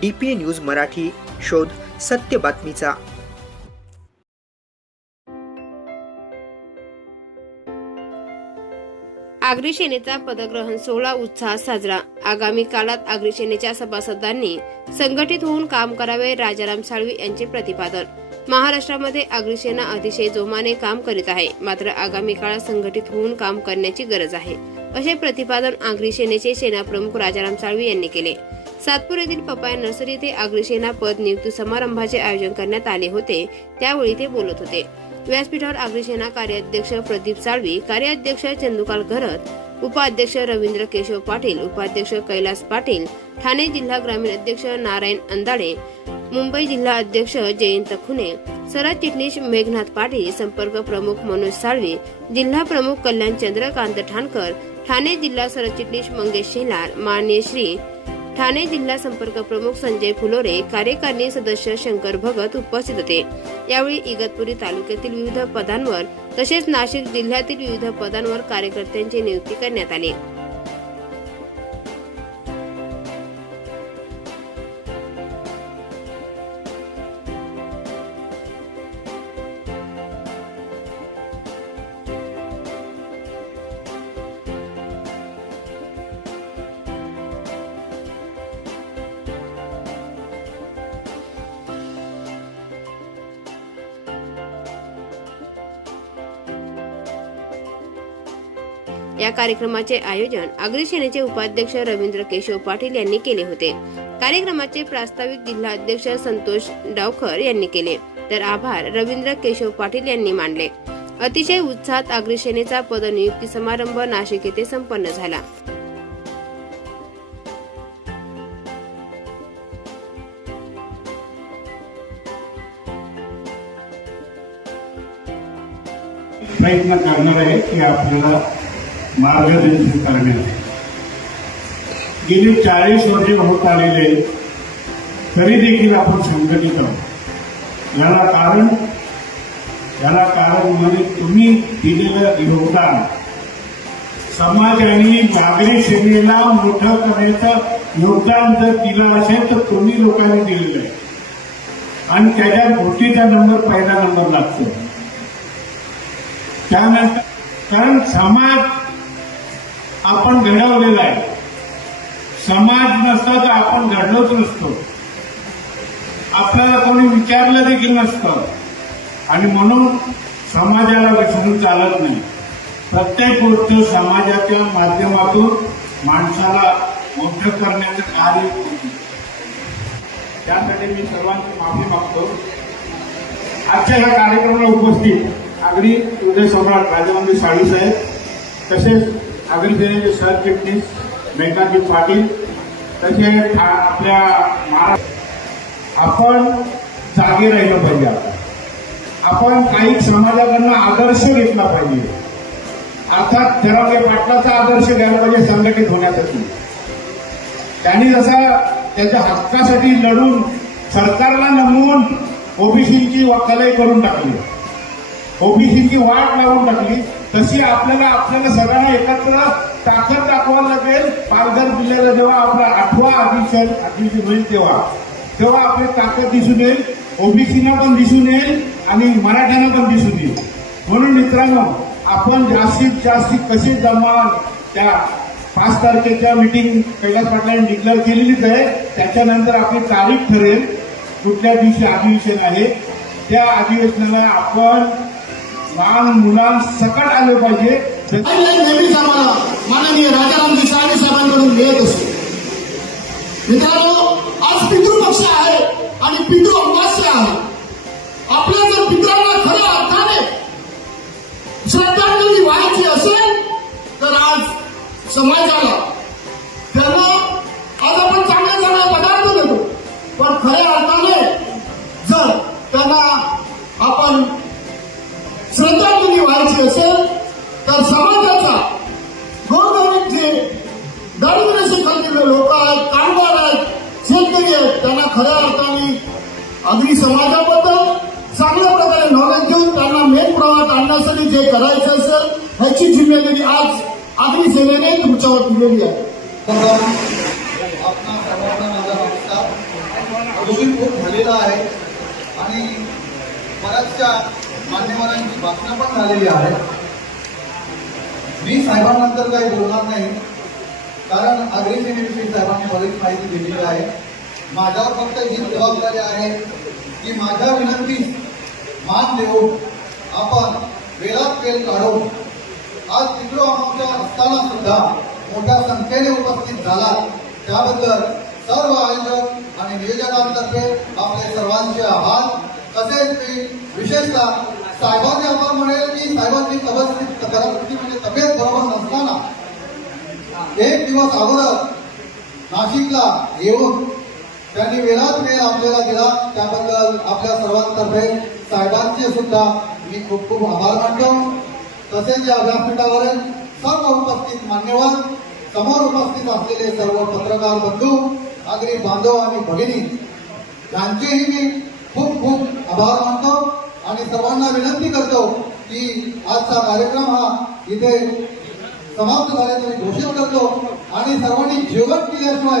DPA news Marathi शोध सत्य बातमीचा. अग्निसेनेचा पदग्रहण सोहळा उत्साहात साजरा. आगामी काळात अग्निसेनेच्या सभासदांनी संघटित होऊन काम करावे राजाराम साळवी यांचे प्रतिपादन. महाराष्ट्रामध्ये अग्निसेना अतिशय जोमाने काम करीत आहे. मात्र आगामी काळात संघटित होऊन काम करण्याची गरज आहे. असे प्रतिपादन अग्निसेनेचे सेनाप्रमुख राजाराम साळवी यांनी केले. सातपूर येथील पपाया नर्सरी येथे अग्निसेना पद नियुक्ती समारंभाचे आयोजन करण्यात आले होते. त्यावेळी ते बोलत होते. व्यासपीठावर अग्निसेना कार्याध्यक्ष प्रदीप साळवी कार्याध्यक्ष चंदुकाल घरत उपाध्यक्ष रवींद्र केशव पाटील उपाध्यक्ष कैलास पाटील ठाणे जिल्हा ग्रामीण अध्यक्ष नारायण अंदाडे मुंबई जिल्हा अध्यक्ष जयंत खुने सरचिटणीस मेघनाथ पाटील संपर्क प्रमुख मनोज साळवी जिल्हा प्रमुख कल्याण चंद्रकांत ठाणकर ठाणे जिल्हा सरचिटणीस मंगेश शेलार मान्य श्री ठाणे जिल्हा संपर्क प्रमुख संजय फुलोरे कार्यकारिणी सदस्य शंकर भगत उपस्थित होते. यावेळी इगतपुरी तालुक्यातील विविध पदांवर तसेच नाशिक जिल्ह्यातील विविध पदांवर कार्यकर्त्यांची नियुक्ती करण्यात आली. या कार्यक्रमाचे आयोजन अग्निसेनेचे उपाध्यक्ष रवींद्र केशव पाटील यांनी केले होते. कार्यक्रमाचे प्रास्ताविक जिल्हाध्यक्ष संतोष डावकर यांनी केले. तर आभार रवींद्र केशव पाटील यांनी मानले. अतिशय उत्साहात अग्निसेनेचा पदनियुक्ती समारंभ नाशिक येथे संपन्न झाला. प्रयत्न करणार आहे की आपल्याला मार्गदर्शन करण्यात गेली चाळीस वर्षे होत आलेले तरी देखील आपण संघटित आहोत. याला कारण याला कारण म्हणजे तुम्ही दिलेलं योगदान. समाजाने नागरिक सेनेला मोठं करण्याचं योगदान जर दिलं असेल तर तुम्ही लोकांनी दिलेलं आहे. आणि त्याच्यात गोष्टीचा नंबर पहिला नंबर लागतो. त्यानंतर कारण समाज आपण घडवलेला आहे. समाज नसता तर आपण घडलोच नसतो. आपल्याला कोणी विचारलं देखील नसतं. आणि म्हणून समाजाला विसरून चालत नाही. प्रत्येक गोष्ट समाजाच्या माध्यमातून माणसाला मोठं करण्याचं कार्य होतं. त्यासाठी मी सर्वांची माफी मागतो. आजच्या या कार्यक्रमाला उपस्थित अगदी उदय सम्राट राजमंदिर साळी साहेब तसेच आगरी सरचिटणीस मेघनाजी पाटील तसे आपल्या महाराष्ट्र आपण जागे राहिलं पाहिजे आपण. काही समाजाकडनं आदर्श घेतला पाहिजे. अर्थात जरांगे पाटलाचा आदर्श घ्यायला पाहिजे संघटित होण्यासाठी. त्यांनी जसा त्याच्या हक्कासाठी लढून सरकारला नमवून ओबीसीची वकालय करून टाकली. ओबीसीची वाट लावून टाकली. तशी आपल्याला आपल्याला सगळ्यांना एकत्र ताकद दाखवायला लागेल. पालघर जिल्ह्याला जेव्हा आपला आठवा अधिवेशन अधिवेशन होईल तेव्हा. तेव्हा आपली ताकद दिसून येईल. ओबीसीना पण दिसून येईल आणि मराठ्यांना पण दिसून येईल. म्हणून मित्रांनो आपण जास्तीत जास्ती कसे जमाल त्या पाच तारखेच्या मीटिंग कैलास पाटलांनी डिक्लेअर केलेलीच आहे. त्याच्यानंतर आपली तारीख ठरेल. कुठल्या दिवशी अधिवेशन आहे? त्या अधिवेशनाला आपण लहान मुलांसकट आले पाहिजे. नेहमीच आम्हाला माननीय राजाराम साळवे साहेबांकडून मिळत असतो. मित्रांनो आज पितृपक्ष आहे आणि पितृ अमास्य आहे. आपल्या जर पित्रांना खऱ्या अर्थाने श्रद्धांजली व्हायची असेल तर आज समाजाला त्यांना आज आपण चांगले चांगले पदार्थ देतो. पण खऱ्या अर्थाने अगदी समाजाबद्दल चांगल्या प्रकारे नॉलेज घेऊन त्यांना मेन प्रवाहात आणण्यासाठी जे करायचं असेल ह्याची जिम्मेदारी आज अग्नी सेनेने तुमच्यावर दिलेली आहे. माझा खूप झालेला आहे. आणि बऱ्याचशा मान्यवरांची भाषणं पण झालेली आहे मी साहेबांनंतर काही बोलणार नाही. कारण अग्निसेनेविषयी साहेबांनी बरीच माहिती दिलेली आहे. माझ्यावर फक्त ही जबाबदारी आहे की माझ्या विनंतीस मान देऊन आपण वेळात वेळ काढून आज तिकडो आमच्या असताना सुद्धा मोठ्या संख्येने उपस्थित झाला त्याबद्दल सर्व आयोजक आणि नियोजकांतर्फे आपले सर्वांचे आभार. तसेच मी विशेषतः साहेबांनी आपण म्हणेल की साहेबांची तबस्थित परिस्थिती म्हणजे तब्येत बरोबर नसताना एक दिवस अगोदर नाशिकला येऊन त्यांनी वेळात वेळ आपल्याला दिला. त्याबद्दल आपल्या सर्वांतर्फे साहेबांचे सुद्धा मी खूप खूप आभार मानतो. तसेच या व्यासपीठावरील सर्व उपस्थित मान्यवर समोर उपस्थित असलेले सर्व पत्रकार बंधू नागरिक बांधव आणि भगिनी यांचेही मी खूप खूप आभार मानतो आणि सर्वांना विनंती करतो की आजचा कार्यक्रम हा इथे समाप्त झाल्याचं मी घोषित करतो आणि सर्वांनी जेवण केल्याशिवाय